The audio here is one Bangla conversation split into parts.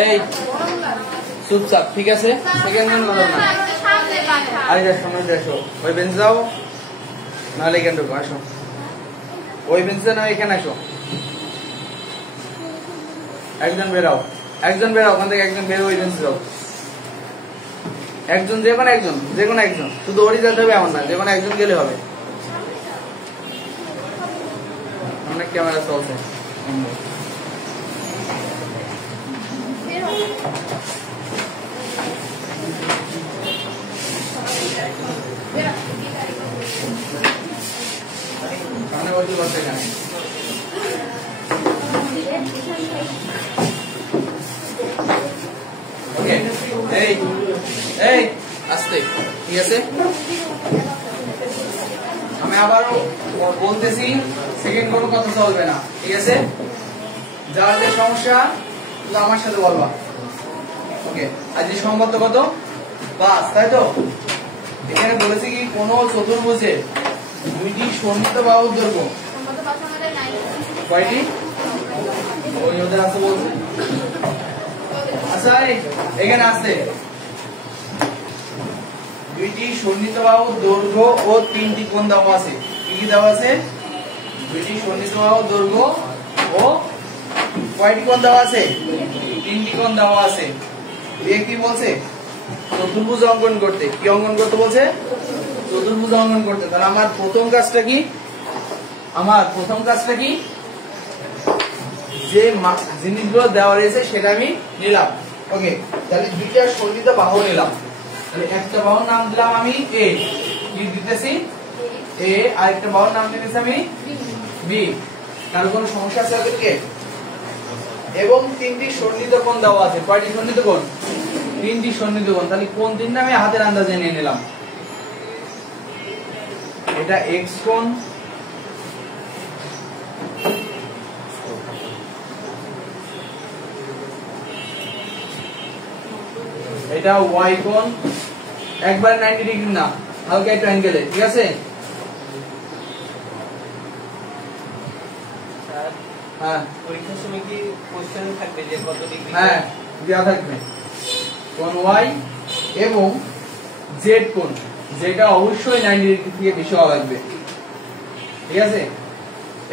এই চুপচাপ, ঠিক আছে? সেকেন্ড হ্যান্ড করো না। আরে যা সামনে আসো, ওই বেঞ্চ যাও, নাহলে এখানে ঢুকো। আসো ওই বেঞ্চে, না এখানে আসো। একজন বেরাও, একজন বেরাও ওখান থেকে, একজন বেরো, ওই বেঞ্চে যাও। একজন, যে কোনো একজন, যে কোনো একজন, শুধু ওরই যেতে হবে এমন না, যে কোনো একজন গেলে হবে। অনেক ক্যামেরা চলছে। ওকে, এই এই আস্তে, ঠিক আছে? আমি আবারও বলতেছি, সেকেন্ড কোনো কথা চলবে না, ঠিক আছে? যার যে সমস্যা শুধু আমার সাথে বলবা। ওকে, আজ সম্মত কত? 5, তাই তো? এখানে বলেছি কি কোন চতুর্ভুজে দুইটি সন্নিহিত বাহুর দৈর্ঘ্য কয়টি? ওই ওদের আছে বলছে। আচ্ছা, এখানে আছে দুইটি সন্নিহিত বাহুর দৈর্ঘ্য ও 3টি কোণ দেওয়া আছে। কি কি দেওয়া আছে? দুইটি সন্নিহিত বাহুর দৈর্ঘ্য ও কয়টি কোণ দেওয়া আছে? 3টি কোণ দেওয়া আছে। দিয়ে কি বলছে? চতুর্ভুজ অঙ্কন করতে। কি অঙ্কন করতে বলছে? চতুর্ভুজ অঙ্কন করতে। তাহলে আমার প্রথম কাজটা কি? যে জিনিসগুলো দেওয়া রয়েছে সেটা আমি নিলাম। ওকে, তাহলে দুইটা সন্নিহিত বাহু নিলাম। তাহলে একটা বাহুর নাম দিলাম আমি এ, কি দিতেছি? এ। আর একটা বাহুর নাম দিতেছি আমি বি। তার কোনো সমস্যা আছে ওদেরকে? এবং 3টি সন্নিহিত কোণ দেওয়া আছে। কয়টি সন্নিহিত কোণ? 3টি সন্নিহিত কোণ। তাহলে কোণ 3টা আমি হাতের আন্দাজে নিয়ে নিলাম। এটা এক্স কোণ, এটা ওয়াই কোণ, একবার 90 ডিগ্রি না, হালকা একটু অ্যাঙ্গেলে, ঠিক আছে? হ্যাঁ, পরীক্ষার সময় কি কোশ্চেন থাকবে যে কত ডিগ্রি? হ্যাঁ, দেওয়া থাকবে কোণ ওয়াই এবং জেড কোণ, যেটা অবশ্যই 90 ডিগ্রি থেকে বেশি হওয়া লাগবে, ঠিক আছে?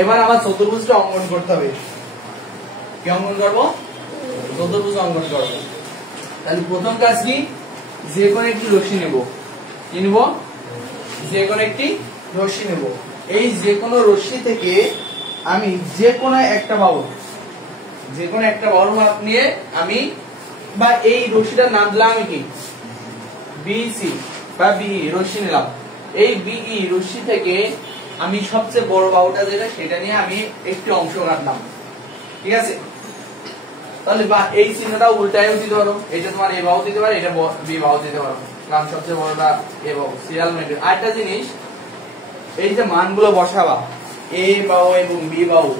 এবার আমার চতুর্ভুজটা অঙ্কন করতে হবে। কি অঙ্কন করবো? চতুর্ভুজ অঙ্কন করবো। তাহলে প্রথম কাজ কি? যে কোনো একটি রশ্মি নেব। কি নেব? যে কোনো একটি রশ্মি নেব। এই যে কোনো রশ্মি থেকে আমি যে কোনো একটা বাহুর মাপ নিয়ে আমি, বা এই রশ্মিটার নাম দিলাম আমি কি? বিসি বা বিই রশ্মি নিলাম। এই বিই রশ্মি থেকে আমি সবচেয়ে বড় বাহুটা যেটা, সেটা নিয়ে আমি একটি অংশ কাটলাম, ঠিক আছে? তাহলে বা এই চিহ্নটা উল্টায়ও দিতে পারো, এটা তোমার এ বাহু দিতে পারো, এটা বি বাহু দিতে পারো, কারণ সবচেয়ে বড়টা এ বাহু। Serial method. আরেকটা জিনিস, এই যে মানগুলো বসাবা, এ বাহু এবং বি বাহু,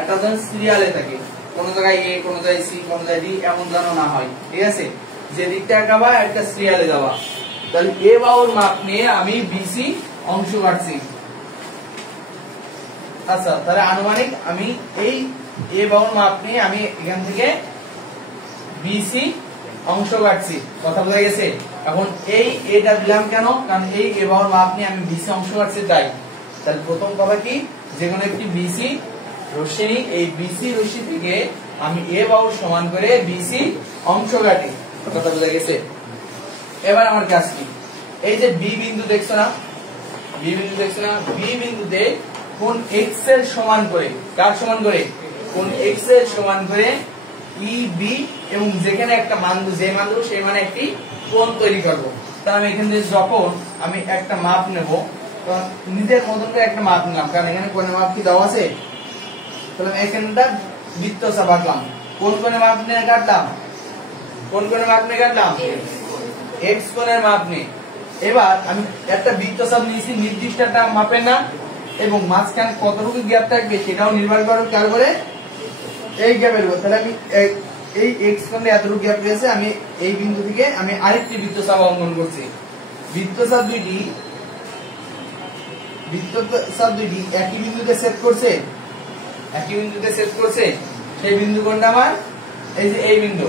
একটা যেন সিরিয়ালে থাকে, কোন জায়গায় এ, কোন জায়গায় সি, কোন জায়গায় ডি, এমন যেন না হয়, ঠিক আছে? যে দিকটা আঁকাবা একটা সিরিয়ালে যাওয়া। তাহলে এ বাহুর মাপ নিয়ে আমি বিসি অংশ কাটছি। আচ্ছা, তাহলে আনুমানিক আমি এই এ বাহুর মাপ নিয়ে আমি এখান থেকে বিসি অংশ কাটছি। কথা বোঝা গেছে? এখন এই এটা দিলাম কেন? কারণ এই এ বাহুর মাপ নিয়ে আমি বিসি অংশ কাটছি, তাই। তাহলে প্রথম কথা কি? যে কোনো একটি বিসি রশ্মি, এই বিসি রশ্মি থেকে আমি এ বাহু সমান করে বিসি অংশ কাটি। কথা বোঝা গেছে? এবার আমার কাজ কি? এই যে বি বিন্দু দেখছো না, বি বিন্দুতে কোণ এক্স এর সমান করে, কার সমান করে? কোণ এক্স এর সমান করে ই বি, এবং যেখানে একটা মান, যে মান দেবো সেই মানে একটি কোণ তৈরি করবো। তাহলে আমি এখান থেকে যখন আমি একটা মাপ নেব, তখন নিজের মতন করে একটা মাপ নিলাম, কারণ এখানে কোণের মাপ কি দেওয়া আছে। তাহলে এখানটা বৃত্তচাপ আঁকলাম। কোন কোণের মাপ নিয়ে কাটলাম? এক্স কোণের মাপ নিয়ে। এবার আমি একটা বৃত্তচাপ নিয়েছি, নির্দিষ্ট একটা মাপের না, এবং মাঝখানে কতটুকু গ্যাপ থাকবে সেটাও নির্ভর করে কার করে? এই গ্যাপের উপর। তাহলে আমি এই এক্স কোণে এতটুকু গ্যাপ রয়েছে, আমি এই বিন্দু থেকে আমি আরেকটি বৃত্তচাপ অঙ্কন করছি। বৃত্তচাপ দুইটি একই বিন্দুতে সেট করছে, সেই বিন্দু কোণটা আমার এই যে এই বিন্দু,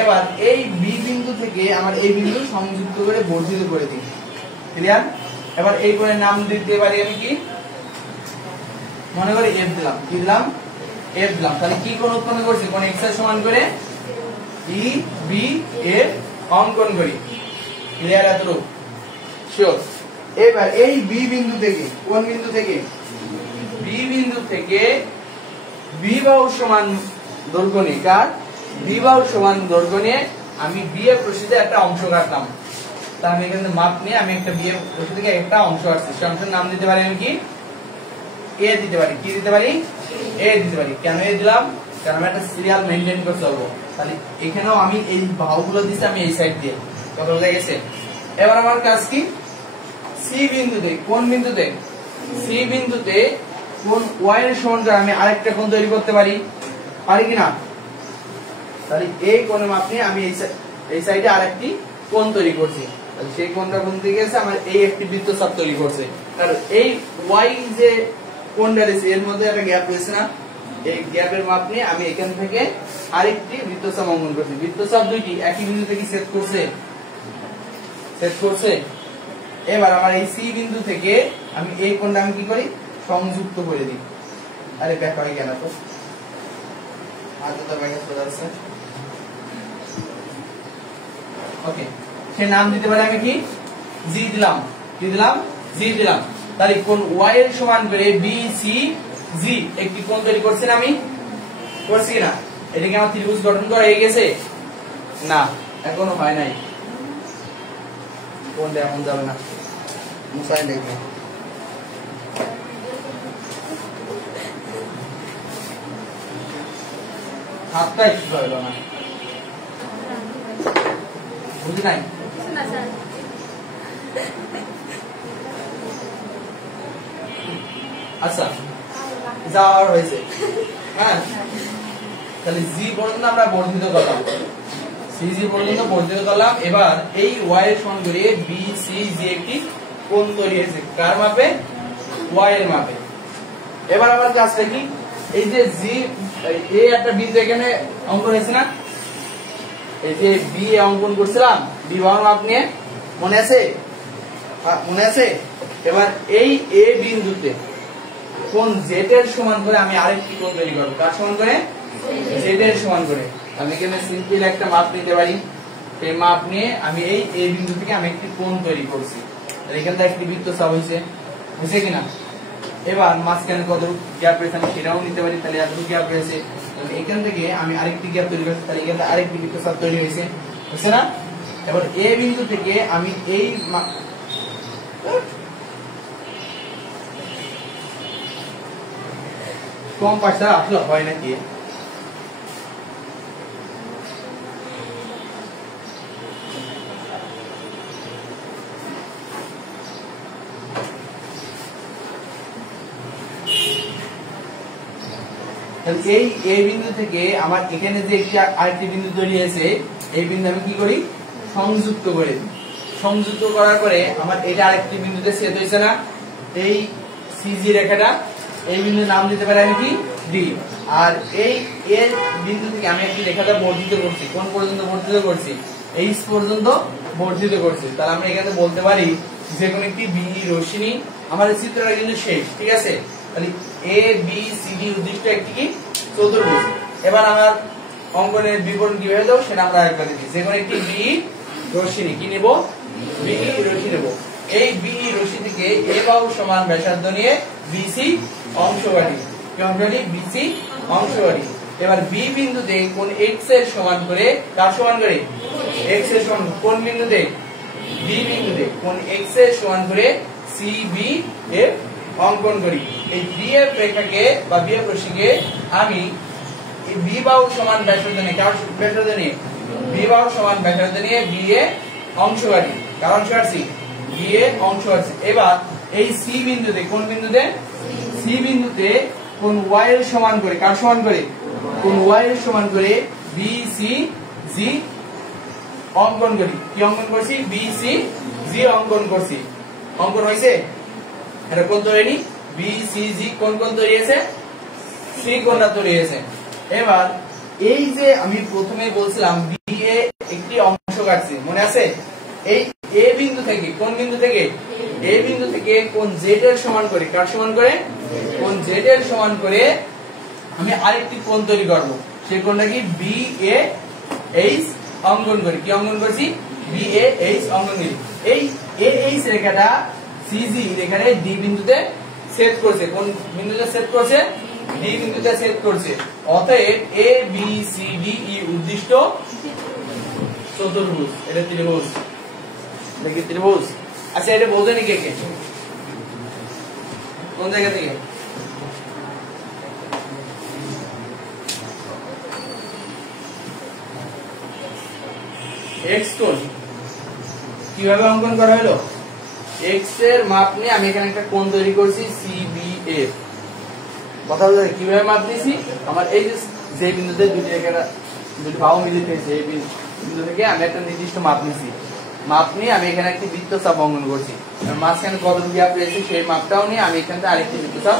এবার এই বি বিন্দু থেকে আমার এই বিন্দু সংযুক্ত করে বর্ধিত করে দিই। ক্লিয়ার? এবার এই কোণের নাম দিতে পারি আমি কি, মনে করি এফ দিলাম। কি দিলাম? এফ দিলাম। তাহলে কি কোণ উৎপন্ন করছি? কোণ এক্স এর সমান করে ই বি এর অঙ্কন করি। ক্লিয়ার? এতটুকু শিওর? এবার এই বি বিন্দু থেকে, কোন বিন্দু থেকে? বি বিন্দু থেকে বি বাহু সমান দৈর্ঘ্য নিয়ে, কার? বি বাহু সমান দৈর্ঘ্য নিয়ে আমি বি এর প্রস্থে একটা অংশ কাটলাম। তার আমি এখানে মাপ নিয়ে আমি একটা বি এর প্রস্থ থেকে একটা অংশ কাটছি। সেই অংশের নাম দিতে পারি আমি কি? এ দিতে পারি। কি দিতে পারি? এ দিতে পারি। কেন এ দিলাম? কারণ আমি একটা সিরিয়াল মেইনটেইন করে চলবো। তাহলে এখানেও আমি এই বাহুগুলো দিচ্ছি আমি এই সাইড দিয়ে। কথা বোঝা গেছে? এবার আমার কাজ কি? সি বিন্দুতে, কোন বিন্দুতে? সি বিন্দুতে কোন ওয়াই এর সমান করে আমি আরেকটা কোণ তৈরি করতে পারি। পারি কিনা? তাহলে এই কোণের মাপ নিয়ে আমি এই সাইডে আরেকটি কোণ তৈরি করছি। তাহলে সেই কোণটা কোন দিকে গেছে? আমার এই একটি বৃত্তচাপ তৈরি করছে। কারণ এই ওয়াই যে কোণটা রয়েছে এর মধ্যে একটা গ্যাপ রয়েছে না, এই গ্যাপের মাপ নিয়ে আমি এখান থেকে আরেকটি বৃত্তচাপ অঙ্কন করছি। বৃত্তচাপ দুইটি একই বিন্দু থেকে সেট করছে, সেট করছে। এবার আমার এই সি বিন্দু থেকে আমি এই কোণটা আমি কি করি? সংযুক্ত করে দিই। আরে ব্যাক হয়ে গেল তো, আজও তো ব্যাক চলে যাচ্ছে। ওকে, সে নাম দিতে পারি আমি কি? জি দিলাম। কি দিলাম? জি দিলাম। তাহলে কোণ ওয়াই এর সমান করে বি সি জি একটি কোণ তৈরি করছি না আমি? করছি না? এটা কি আমার ত্রিভুজ গঠন করা হয়ে গেছে? না, এখনো হয় নাই। কোণটা এমন যাবে না, মুসাই দেখবে। হাতটা একটু হইল না, বুঝলি নাই? আচ্ছা, যাওয়ার হয়েছে। হ্যাঁ, তাহলে জি পর্যন্ত আমরা বর্ধিত করলাম, সিজি পর্যন্ত বর্ধিত করলাম। এবার এই ওয়াই এর সমান করে বি সি জি একটি কোণ তৈরি হয়েছে। কার মাপে? ওয়াই এর মাপে। এবার আমার কাজটা কি? এই যে জি এই একটা বিন্দু এখানে অঙ্কন হয়েছে না, এই যে বি অঙ্কন করছিলাম বি বাহুর মাপ নিয়ে, মনে আছে? মনে আছে? এবার এই এ বিন্দুতে কোণ জেড এর সমান করে আমি আরেকটি কোণ তৈরি করব। কার সমান করে? জেড এর সমান করে। আমি এখানে সিম্পল একটা মাপ নিতে পারি। এই মাপ নিয়ে আমি এই এ বিন্দু থেকে আমি একটি কোণ তৈরি করছি। এখান থেকে একটি বৃত্তচাপ হয়েছে, বুঝছে কিনা? এবার মাঝখানে কত গ্যাপ রয়েছে আমি সেটাও নিতে পারি। তাহলে এতটুকু গ্যাপ রয়েছে, তাহলে এখান থেকে আমি আরেকটি গ্যাপ তৈরি করছি। তাহলে এখানে আরেকটি বৃত্তচাপ তৈরি হয়েছে, বুঝছে না? এবার এ বিন্দু থেকে আমি এই কম পাশটা আসলে হয় নাকি? এই এ বিন্দু থেকে আমার এখানে যে একটি আরেকটি বিন্দু তৈরি হয়েছে, এই বিন্দু আমি কি করি? সংযুক্ত করে দিই। সংযুক্ত করার পরে আমার এটা আরেকটি বিন্দুতে ছেদ হয়েছে না, এই সিজি রেখাটা, এই বিন্দুর নাম দিতে পারি আমি কি? ডি। আর এই এর বিন্দু থেকে আমি একটি রেখাটা বর্ধিত করছি। কোন পর্যন্ত বর্ধিত করছি? এইচ পর্যন্ত বর্ধিত করছি। তাহলে আমরা এখানে বলতে পারি যে কোন একটি বি রশ্মি, আমাদের চিত্রটা কিন্তু শেষ, ঠিক আছে? তাহলে এ বি সি ডি উদ্দীষ্ট একটি কি? চতুর্ভুজ। এবার আমার অঙ্কনের বিবরণ কিভাবে দেবো সেটা আমরা আরেকবার দেখি। যে কোন একটি বি রশ্মি কি নেব? বি রশ্মি নেব। এই বি রশ্মি থেকে এ বাহু সমান ব্যাসার্ধ নিয়ে বিসি অংশ কাটি। কি অংশ কাটি? বিসি অংশ কাটি। এবার বি বিন্দুতে কোণ এক্স এর সমান করে, কার সমান করে? এক্স এর সমান। কোন বিন্দুতে? বি বিন্দুতে কোণ এক্স এর সমান করে সি বি এফ অঙ্কন করি। এই বি এফ রেখাকে বা বি এফ রশ্মিকে আমি এই বি বাহু সমান ব্যাসার্ধ নিয়ে, কার ব্যাসার্ধ নিয়ে? বি বাহু সমান ব্যাসার্ধ নিয়ে বি এ অংশ কাটি। কার অংশ কাটছি? বি এ অংশ কাটছি। এবার এই সি বিন্দুতে, কোন বিন্দুতে? সি বিন্দুতে কোন ওয়াই এর সমান করে, কার সমান করে? কোন ওয়াই এর সমান করে বি সি জি অঙ্কন করি। কি অঙ্কন করছি? বি সি জি অঙ্কন করছি। অঙ্কন হয়েছে? এটা কোন তৈরি? বি সি জি কোন কোন তৈরি হয়েছে? সি কোণটা তৈরি হয়েছে। এবার এই যে আমি প্রথমে বলছিলাম বি এ একটি অংশ কাটছি, মনে আছে? এই এ বিন্দু থেকে, কোন বিন্দু থেকে? এ বিন্দু থেকে কোন জেড এর সমান করে, কার সমান করে? কোন জেড এর সমান করে আমি আরেকটি কোণ তৈরি করব। সেই কোণটা কি? বি এ এইচ অঙ্কন করি। কি অঙ্কন করছি? বি এ এইচ অঙ্কন করি। এই এ এইচ রেখাটা সিজি রেখারে ডি বিন্দুতে ছেদ করছে। কোন বিন্দুতে ছেদ করছে? ডি বিন্দুতে ছেদ করছে। অতএব A B C D E উদ্দিষ্ট চতুর্ভুজ। এটা ত্রিভুজ, দেখি ত্রিভুজ। আচ্ছা, এটা বোঝেন কে কে? কোন জায়গা থেকে? এক্স কোণ কিভাবে অঙ্কন করা হলো? এক্স এর মাপ নিয়ে আমি এখানে একটা কোণ তৈরি করছি সিবিএফ। কথা বলতে কিভাবে মাপ নিয়েছি? আমার এই যে বিন্দুতে দুটি রেখা, দুটি বাহু মিলিত হয়েছে, এই বিন্দু থেকে আমি একটা নির্দিষ্ট মাপ নিয়েছি। মাপ নিয়ে আমি এখানে একটি বৃত্তচাপ অঙ্কন করছি। মাঝখানে কতটুকু গ্যাপ রয়েছে সেই মাপটাও নিয়ে আমি এখান থেকে আরেকটি বৃত্তচাপ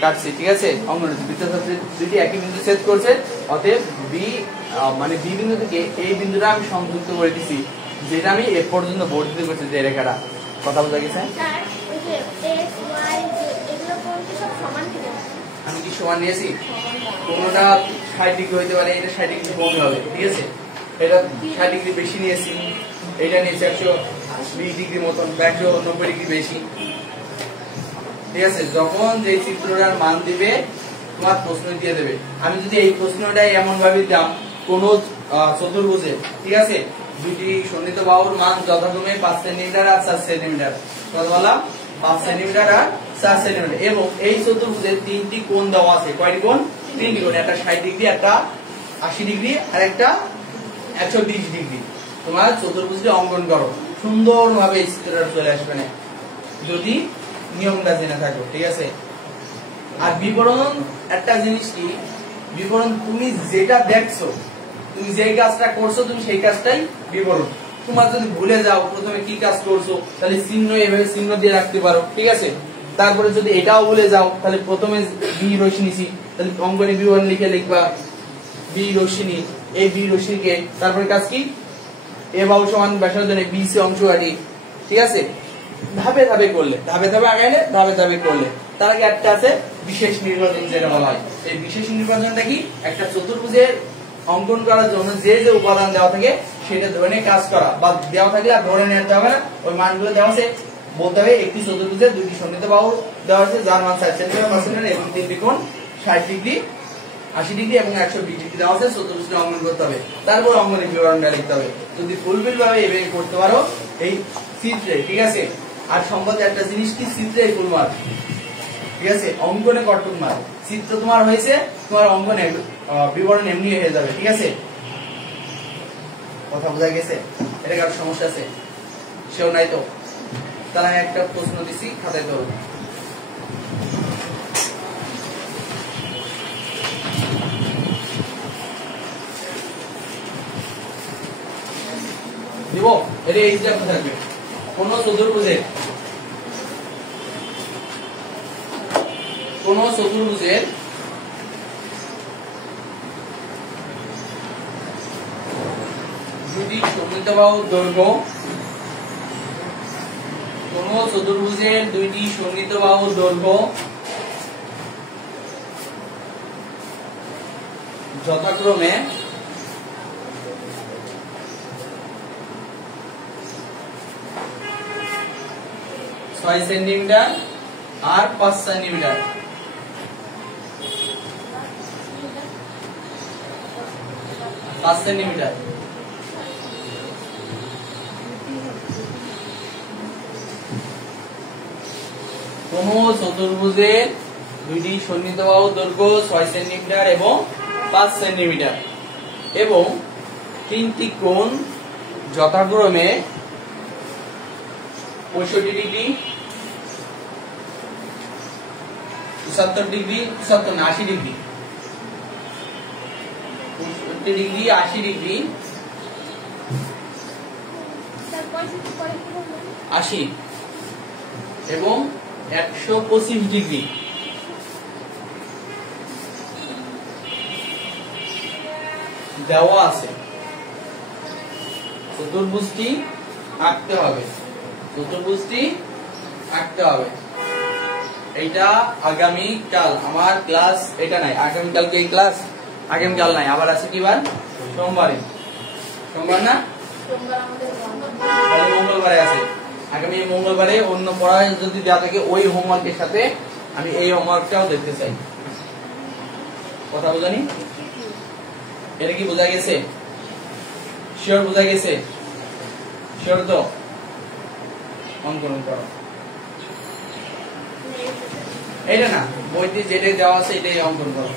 কাটছি। ঠিক আছে, অঙ্কন হচ্ছে বৃত্তচাপ দুটি একই বিন্দু ছেদ করছে। অতএব বি মানে বি বিন্দু থেকে এই বিন্দুটা আমি সংযুক্ত করে দিছি, যেটা আমি এ পর্যন্ত বর্ধিত করছি যে রেখাটা। কথা বোঝা গেছে? আমি কি সমান নিয়েছি? কোনটা 60 ডিগ্রি হইতে পারে, এটা 60 ডিগ্রি কম হবে। ঠিক আছে, এটা 60 ডিগ্রি বেশি নিয়েছি, এটা নিয়েছি 120 ডিগ্রি মতন, 190 ডিগ্রি বেশি। ঠিক আছে, যখন যে চিত্রটার মান দিবে তোমার প্রশ্ন দিয়ে দেবে। আমি যদি এই প্রশ্নটাই এমন ভাবে দিতাম, কোন চতুর্ভুজে, ঠিক আছে, দুটি সন্নিহিত বাহুর মান যথাক্রমে 5 সেন্টিমিটার আর 4 সেন্টিমিটার, কত বললাম? 5 সেন্টিমিটার আর 4 সেন্টিমিটার, এবং এই চতুর্ভুজের তিনটি কোণ দেওয়া আছে। কয়টি কোণ? তিনটি কোণ, একটা 60 ডিগ্রি, একটা 80 ডিগ্রি আর একটা 120 ডিগ্রি। তোমার চতুর্ভুজটি অঙ্কন করো, সুন্দরভাবে এই চিত্রটা চলে আসবে না যদি নিয়মটা জেনে থাকো। ঠিক আছে, আর বিবরণ একটা জিনিস কি, বিবরণ তুমি যেটা দেখছো, তুমি যেই কাজটা করছো, তুমি সেই কাজটাই বিবরণ। তোমার যদি ভুলে যাও প্রথমে কি কাজ করছো, তাহলে চিহ্ন এভাবে চিহ্ন দিয়ে রাখতে পারো। ঠিক আছে, তারপরে যদি এটাও ভুলে যাও, তাহলে প্রথমে বি রশ্মি, তাহলে অঙ্কনে বিবরণ লিখে লিখবা বি রশ্মি, এই বি রশ্মিকে, তারপরে কাজ কি? এ বাহু সমান ব্যাসার্ধ নেই বি সি অংশ কাটি। ঠিক আছে, ধাপে ধাপে করলে, ধাপে ধাপে আগাইলে, ধাপে ধাপে করলে। তার আগে একটা আছে বিশেষ নির্বাচন, যেটা বলা হয়। এই বিশেষ নির্বাচনটা কি? একটা চতুর্ভুজের অঙ্কন করার জন্য যে যে উপাদান দেওয়া থাকে সেটা ধরে নিয়ে কাজ করা, বা দেওয়া থাকলে আর ধরে নিতে হবে না, ওই মানগুলো দেওয়া আছে বলতে হবে একটি চতুর্ভুজের দুটি সন্নিহিত বাহু দেওয়া আছে, যার মান 60 সেন্টিমিটার এবং তিনটি কোণ 60 ডিগ্রি, 80 ডিগ্রি এবং 120 ডিগ্রি দেওয়া আছে। চতুর্ভুজটি অঙ্কন করতে হবে, তারপর অঙ্কনের বিবরণটা লিখতে হবে। যদি ফুলফিল ভাবে এভাবে করতে পারো এই চিত্রে, ঠিক আছে। আর সম্পদে একটা জিনিস কি, চিত্রে ফুল মার্ক। ঠিক আছে, অঙ্কনে কটক মার্ক। চিত্র তোমার হয়েছে, তোমার অঙ্কনে বিবরণ এমনি হয়ে যাবে। ঠিক আছে, কথা বোঝা গেছে? এটা কারোর সমস্যা আছে? সেও নাই তো? তাহলে আমি একটা প্রশ্ন দিছি, খাতায় ধরো। দিব, এটা এই যে থাকবে কোন চতুর্ভুজের, কোন চতুর্ভুজের দুটি সন্নিহিত বাহুর দৈর্ঘ্য, কোন চতুর্ভুজের দুইটি সন্নিহিত বাহুর দৈর্ঘ্য যথাক্রমে 6 সেন্টিমিটার আর 5 সেন্টিমিটার। কোন চতুর্ভুজের দুইটি সন্নিহিত বাহুর দৈর্ঘ্য 6 সেন্টিমিটার এবং 5 সেন্টিমিটার, এবং তিনটি কোণ যথাক্রমে 65 degree, 75 degree, 80 degree, 65 degree, 80 degree, 80 এবং 125 ডিগ্রি দেওয়া আছে। চতুর্ভুজটি আঁকতে হবে, চতুর্ভুজটি আঁকতে হবে। এইটা আগামীকাল আমার ক্লাস, এটা নাই আগামীকাল, কি ক্লাস আগামীকাল নাই, আবার আছে কি বার, সোমবারে, সোমবার না মঙ্গলবারে আছে। আগামী মঙ্গলবারে অন্য পড়া যদি দেওয়া থাকে ওই হোমওয়ার্কের সাথে আমি এই হোমওয়ার্কটাও দেখতে চাই। কথা বোঝানি? এটা কি বোঝা গেছে? শিওর বোঝা গেছে? শিওর তো? অঙ্কন করো। এটা না, বইতে যেটা দেওয়া আছে এটাই অঙ্কন করো।